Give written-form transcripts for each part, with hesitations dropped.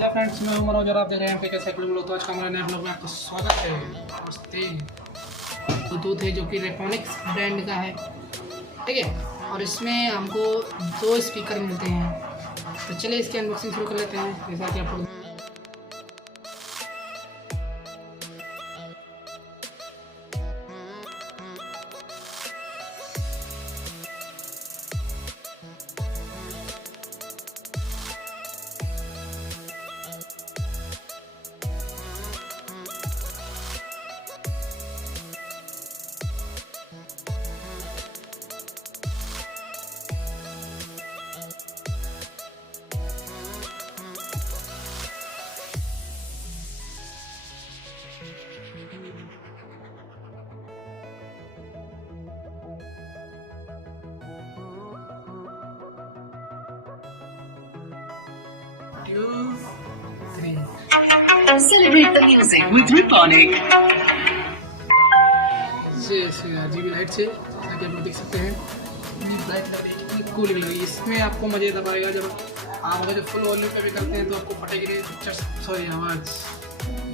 Hello friends, मैं मनोज और आप देख रहे हैं Mkkcyclingblog। तो आज का हमारे नए ब्लॉग में आपका स्वागत है। नमस्ते। ब्लूटूथ है जो कि रेपोनिक ब्रांड का है, ठीक है। और इसमें हमको 2 स्पीकर मिलते हैं। तो चलिए इसकी अनबॉक्सिंग शुरू कर लेते हैं। जैसा कि आप Celebrate the music with Reponic. RGB light से, जैसा कि आप लोग देख सकते हैं, लाइट लग रही है, कूल लग रही है। इसमें आपको मज़े तब आएगा जब आप अगर फुल वॉल्यूम पे भी करते हैं तो आपको फटेगी नहीं। सॉरी, आवाज़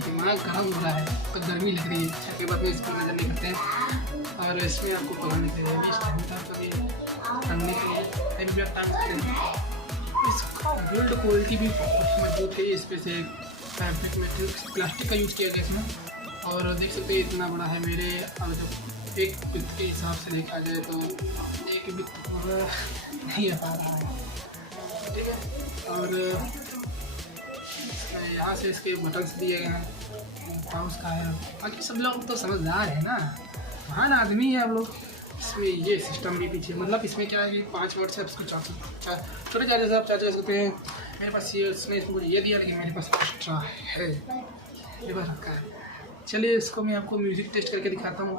दिमाग गर्म हो रहा है, तो गर्मी लग रही है। छत के बाद में इसको नज़र नहीं करते हैं। और इसमें आपको पकड़ने के लिए कभी टांगने के लिए कहीं भी आप टांग सकते हैं। इसका बिल्ड क्वालिटी भी बहुत मजबूत है। इसमें से फैब्रिक मटेरियल प्लास्टिक का यूज़ किया गया इसमें। और देख सकते हैं इतना बड़ा है। मेरे और जब एक बित के हिसाब से देखा जाए तो एक बित पूरा नहीं आ पा रहा है, ठीक है। और यहाँ से इसके बटन्स दिए गए हैं, पाउच का है। बाकी सब लोग तो समझदार है ना, महान आदमी है आप लोग। इसमें ये सिस्टम भी पीछे, मतलब इसमें क्या है कि 5 वाट से आप इसको छोटे चार्जर से आप चार्ज कर सकते हैं। मेरे पास ये उसने इसको मुझे ये दिया, लेकिन मेरे पास एक्स्ट्रा है, ये बात रखा है। चलिए इसको मैं आपको म्यूज़िक टेस्ट करके दिखाता हूँ।